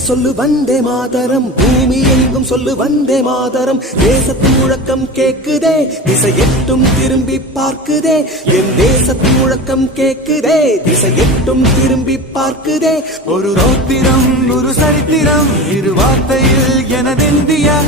சொல்லு வந்தே மாதரம், பூமி எங்கும் சொல்லு வந்தே மாதரம். தேசத்தின் முழக்கம் கேக்குதே, திசை எட்டும் திரும்பி பார்க்குதே. என் தேசத்தின் முழக்கம் கேக்குதே, திசை எட்டும் திரும்பி பார்க்குதே. ஒரு ரௌத்திரம் ஒரு சரித்திரம், இரு வார்த்தையில் எனதிந்தியா.